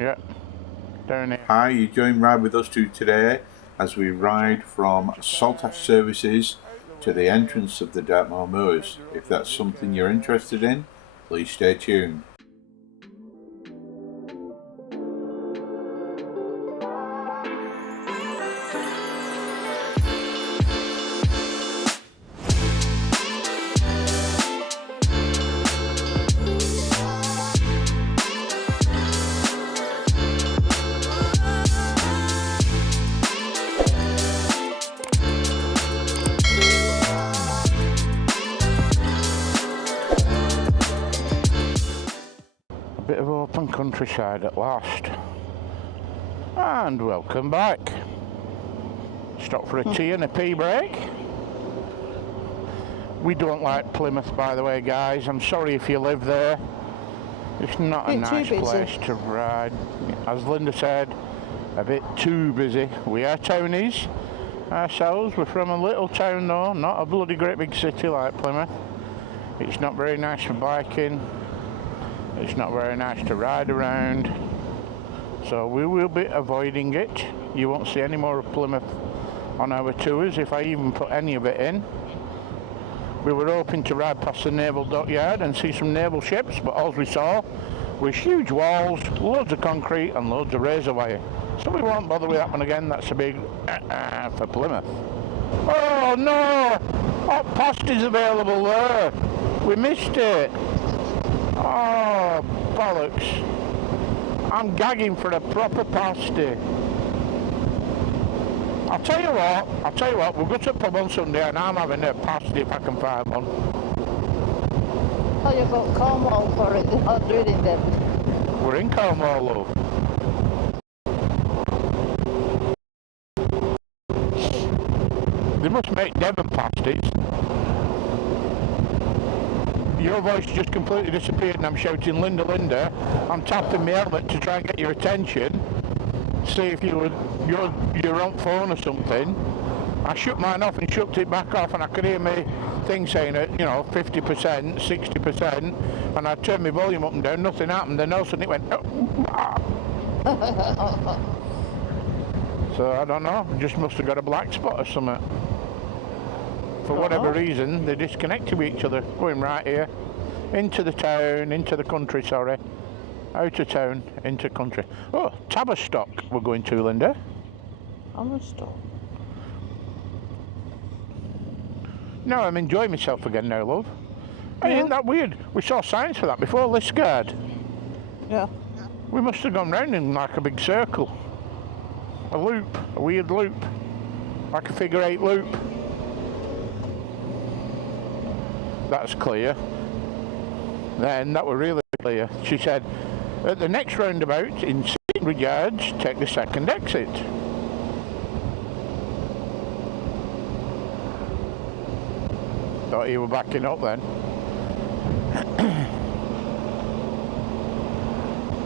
Yeah, down here. Hi, you join ride with us two today as we ride from Saltash Services to the entrance of the Dartmoor Moors. If that's something you're interested in, please stay tuned. Bit of open countryside at last. And welcome back. Stop for a tea and a pee break. We don't like Plymouth, by the way, guys. I'm sorry if you live there. It's not a nice place to ride. As Linda said, a bit too busy. We are townies ourselves. We're from a little town though, not a bloody great big city like Plymouth. It's not very nice for biking. It's not very nice to ride around, so we will be avoiding it. You won't see any more of Plymouth on our tours, if I even put any of it in. We were hoping to ride past the naval dockyard and see some naval ships, but all we saw was huge walls, loads of concrete and loads of razor wire. So we won't bother with that one again. That's a big for Plymouth. Oh no! Hot pasta's available there. We missed it. Oh, bollocks. I'm gagging for a proper pasty. I'll tell you what, we'll go to a pub on Sunday and I'm having a pasty if I can find one. Oh, you've got Cornwall for it, you're not doing it then. We're in Cornwall, love. They must make Devon pasties. Your voice just completely disappeared and I'm shouting, Linda, Linda. I'm tapping my helmet to try and get your attention. See if you're on phone or something. I shut mine off and shut it back off and I could hear my thing saying it, 50%, 60%, and I turned my volume up and down, nothing happened, then all of a sudden it went, So I don't know, just must have got a black spot or something. For whatever reason, they disconnected with each other, going right here, into the town, into the country, sorry. Out of town, into country. Oh, Tavistock we're going to, Linda. Tavistock? No, I'm enjoying myself again now, love. Hey, isn't that weird? We saw signs for that before, Liskeard. Yeah. We must have gone round in like a big circle. A loop, a weird loop. Like a figure 8 loop. That's clear. Then that were really clear. She said, at the next roundabout in 600 yards, take the second exit. Thought you were backing up then.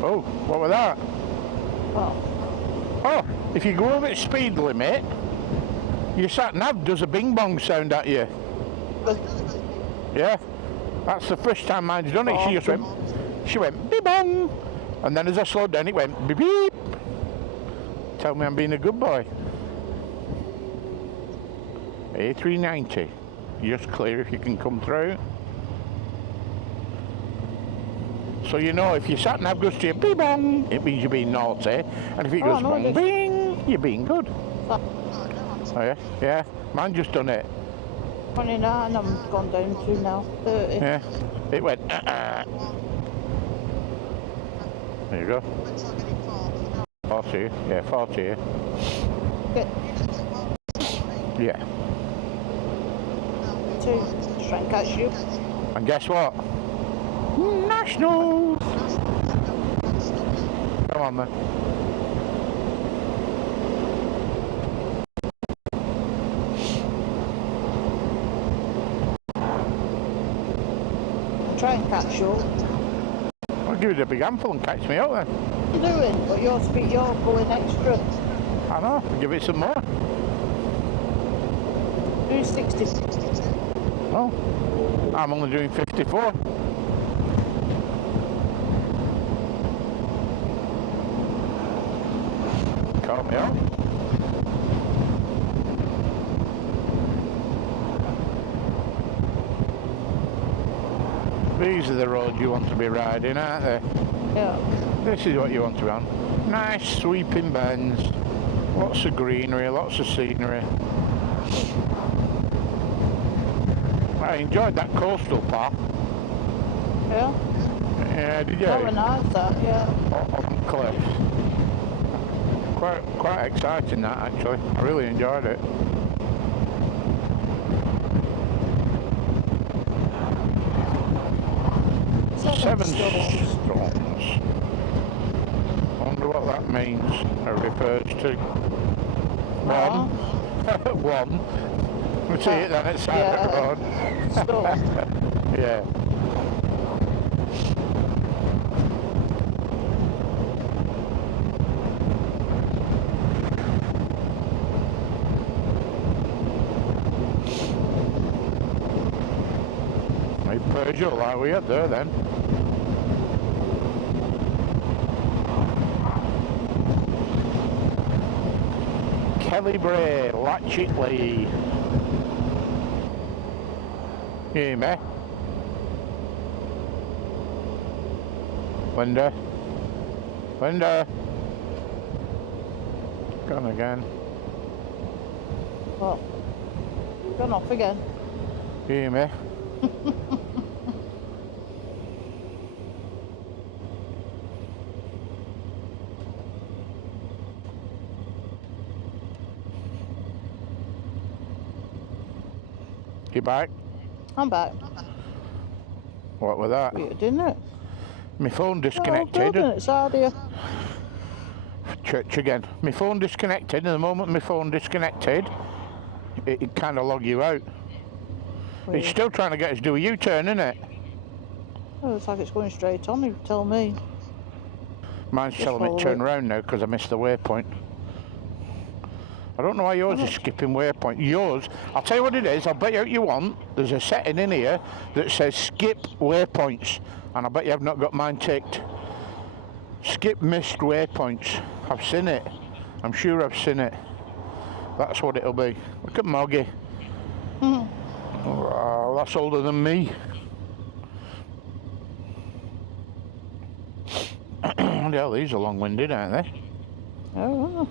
Oh, what was that? Oh, if you go over the speed limit, your sat-nav does a bing-bong sound at you. Yeah, that's the first time mine's done it. She went beep-bong, and then as I slowed down it went beep-beep. Tell me I'm being a good boy. A390, just clear if you can come through. So if your sat-nav goes to you beep-bong, it means you're being naughty, and if it goes bong-bing, you're being good. Oh yeah, mine just done it. 29, I'm gone down to now, 30. Yeah, it went There you go. 40, yeah, 40. Yeah. 2, try and catch you. And guess what? Nationals! Come on then. Try and catch you. I'll give you a big handful and catch me up then. What are you doing? But you're pulling extra. I know, give it some more. Do 60. Oh, I'm only doing 54. help me out. These are the roads you want to be riding, aren't they? Yeah. This is what you want to be on. Nice sweeping bends, lots of greenery, lots of scenery. I enjoyed that coastal path. Yeah. Yeah, did you? Very nice, that, yeah. On cliffs. Quite exciting, that, actually. I really enjoyed it. Seven stones. I wonder what that means or refers to. One. One. We see it then at side of the road. Stone. Yeah. My Peugeot like we had there then. Kelly Bray, Latchet Lee. Hear me? Linda? Linda? Gone again. What? Gone off again. Hear me? You back? I'm back. What was that? Weird, isn't it? My phone Oh, disconnected. good, it's audio. Church again. My phone disconnected, and the moment my phone disconnected, it kind of logged you out. Weird. It's still trying to get us to do a U-turn, isn't it? Oh, it's like it's going straight on, you tell me. Mine's Just telling me to follow turn it. around now because I missed the waypoint. I don't know why yours is skipping waypoint. Yours, I'll tell you what it is, I'll bet you what you want. There's a setting in here that says skip waypoints, and I bet you have not got mine ticked. Skip missed waypoints. I've seen it. I'm sure I've seen it. That's what it'll be. Look at Moggy. Oh, that's older than me. Yeah, these are long-winded, aren't they? Oh,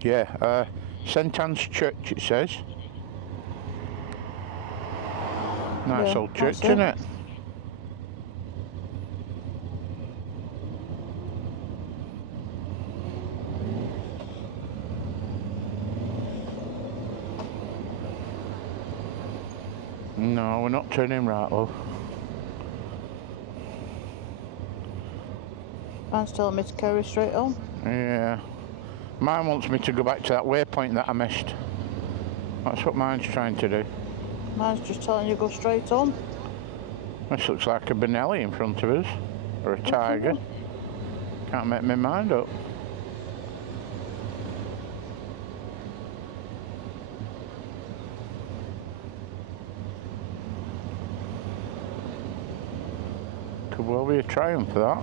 Yeah, St Anne's Church, it says. Nice Yeah, old church, that's it. isn't it? No, we're not turning right, love. Mine's telling me to carry straight on. Yeah. Mine wants me to go back to that waypoint that I missed. That's what mine's trying to do. Mine's just telling you go straight on. This looks like a Benelli in front of us. Or a tiger. Can't make my mind up. Could well be a Triumph, that.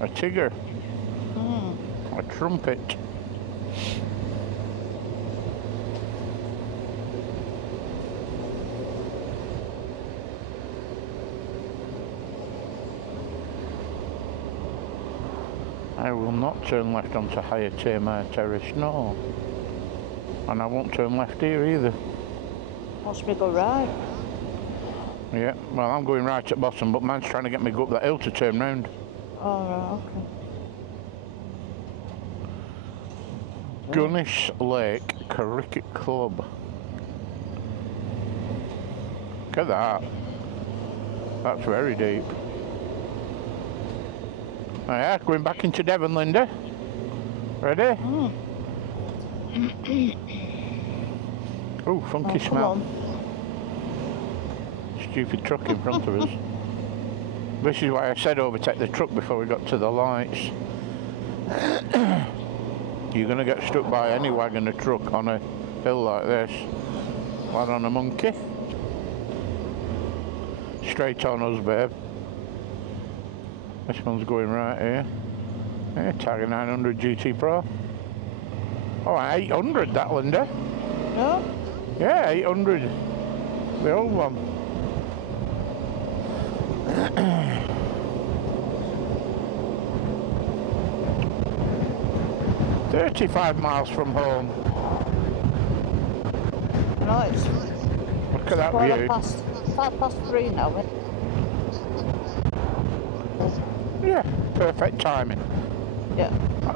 A Tigger. A Trumpet. I will not turn left onto Higher Tamar Terrace, no. And I won't turn left here either. Wants me to go right. Yeah, well, I'm going right at bottom, but man's trying to get me go up that hill to turn round. Oh, right, okay. Gunnish Lake Cricket Club. Look at that. That's very deep. Oh yeah, going back into Devon, Linda. Ready? Oh, funky Come smell. on. Stupid truck in front of us. This is why I said overtake the truck before we got to the lights. You're going to get struck by any wagon or truck on a hill like this. Like on a monkey. Straight on us, babe. This one's going right here. Yeah, Tiger 900 GT Pro. Oh, 800 that, Linda. No? Yeah, 800. The old one. 35 miles from home. No, it's Look at that view. 3:05 now, mate. Yeah, perfect timing. Yeah.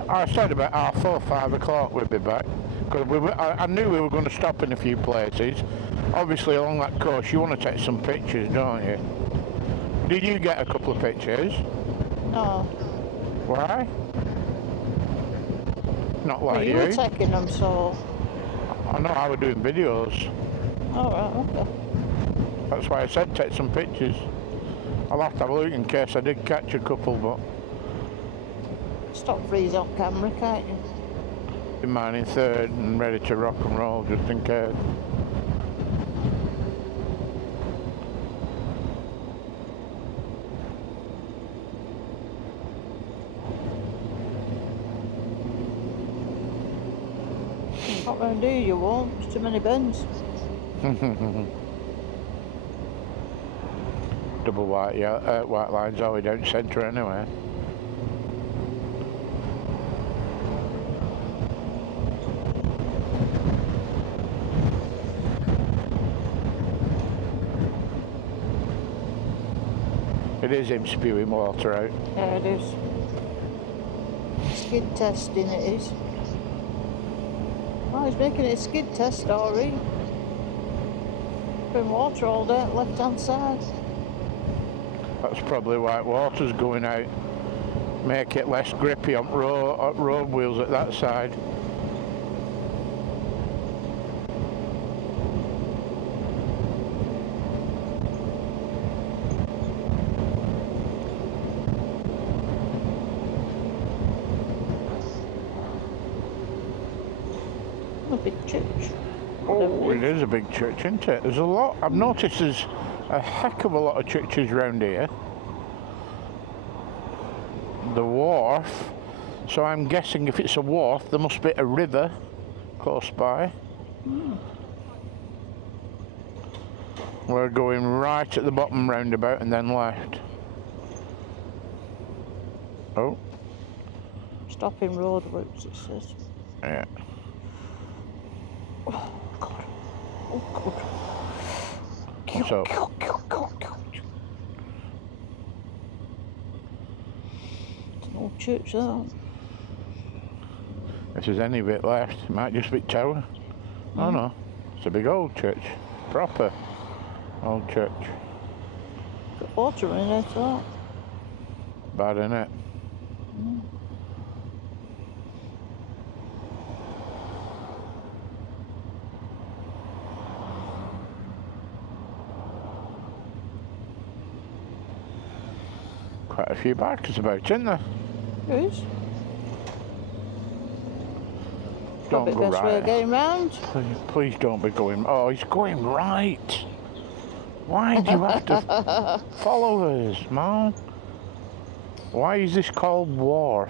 I said about 4:30, 5 o'clock we'd be back. Because I knew we were going to stop in a few places. Obviously along that coast you want to take some pictures, don't you? Did you get a couple of pictures? No. Why? Not like Well, you were taking them, so... I know I was doing videos. Alright, okay. That's why I said take some pictures. I'll have to have a look in case I did catch a couple, but... Stop freeze on camera, can't you? In mine in third and ready to rock and roll just in case. Not round here you won't, there's too many bends. Double white, yeah, white lines all the way down centre anyway. It is him spewing water out. Yeah, it is. Skid testing it is. Oh, he's making it a skid test, Dory. Putting water all day at left hand side. That's probably why water's going out. Make it less grippy on road wheels at that side. A big church. Oh, it is a big church, isn't it? There's a lot. I've noticed there's a heck of a lot of churches around here. The wharf. So I'm guessing if it's a wharf, there must be a river close by. We're going right at the bottom roundabout and then left. Oh. Stopping roadworks, it says. Yeah. Oh, God. Oh, God. So, It's an old church, that. if there's any bit left, it might just be tower. Oh no, it's a big old church. Proper old church. Got water in it, that. Bad, innit? Quite a few bikers about, isn't there? There is. Don't Probably go best way of right. getting round. Please don't be going. Oh, he's going right. Why do you have to follow us, man? Why is this called wharf?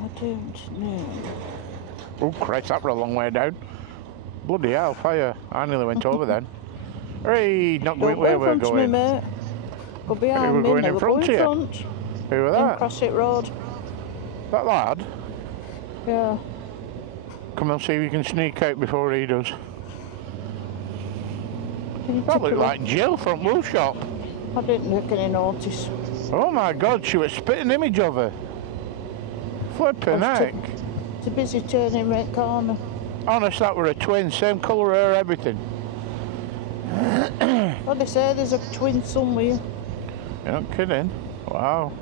I don't know. Oh Christ, that were a long way down. Bloody hell, fire. I nearly went over then. Hey, not going Don't where go we're in front of going. me, mate. Go Hey, behind we're me, going in never front go in here. front. Who were In that? Crossett Road. That lad? Yeah. Come and see if you can sneak out before he does. Can you That tip looked it like Jill from Wool Shop. I didn't make any notice. Oh my God, she was spitting image of her. Flipping I was heck. Too busy turning right corner. Honest, that were a twin, same colour hair, everything. What they say, there's a twin somewhere. You're not kidding. Wow.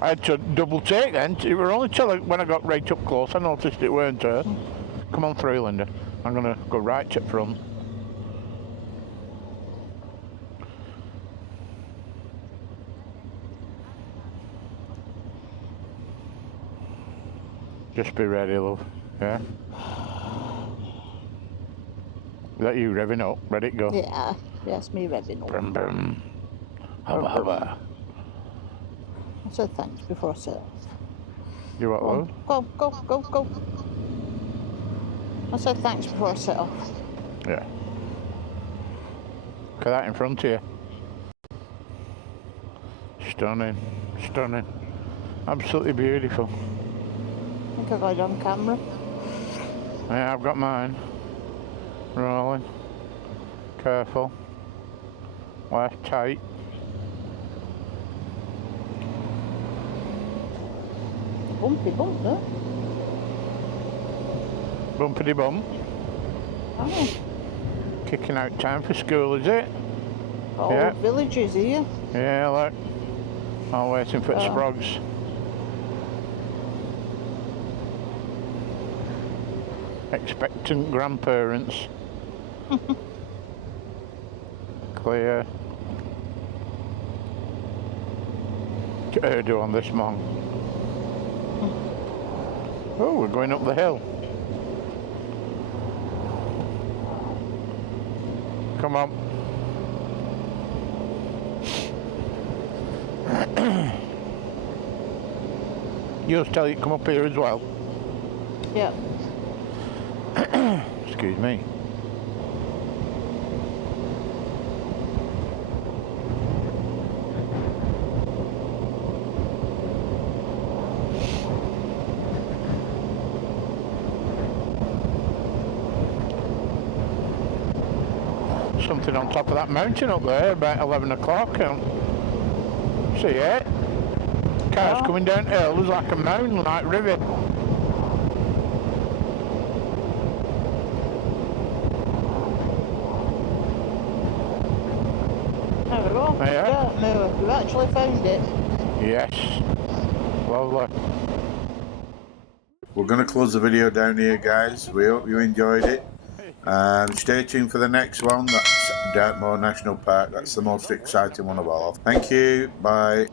I had to double take then. It were only till when I got right up close I noticed it weren't her. Come on through, Linda. I'm going to go right to front. Just be ready, love. Yeah? Is that you revving up? Ready to go? Yeah, that's me revving up. Brum, brum. Hubba, hubba. I said thanks before I set off. You what, love? Go, go, go, go. I said thanks before I set off. Yeah. Look at that in front of you. Stunning, stunning. Absolutely beautiful. I think I got it on camera. Yeah, I've got mine. Rolling. Careful. Left tight. Bumpy bump there. Bumpity bump. Oh, Kicking out time for school, is it? all Yeah. villagers here. Yeah, look. I'm waiting for Sprogs. Expectant grandparents. Clear. Urdu on this man. Oh, we're going up the hill. Come on. You'll tell you to come up here as well. Yeah. Excuse me. Something on top of that mountain up there about 11 o'clock. See it? Cars coming down hill. There's like a mountain, like river. There we go. Yeah. Dartmoor. We've actually found it. Yes. Lovely. We're going to close the video down here, guys. We hope you enjoyed it. Stay tuned for the next one. That's Dartmoor National Park. That's the most exciting one of all. Thank you. Bye.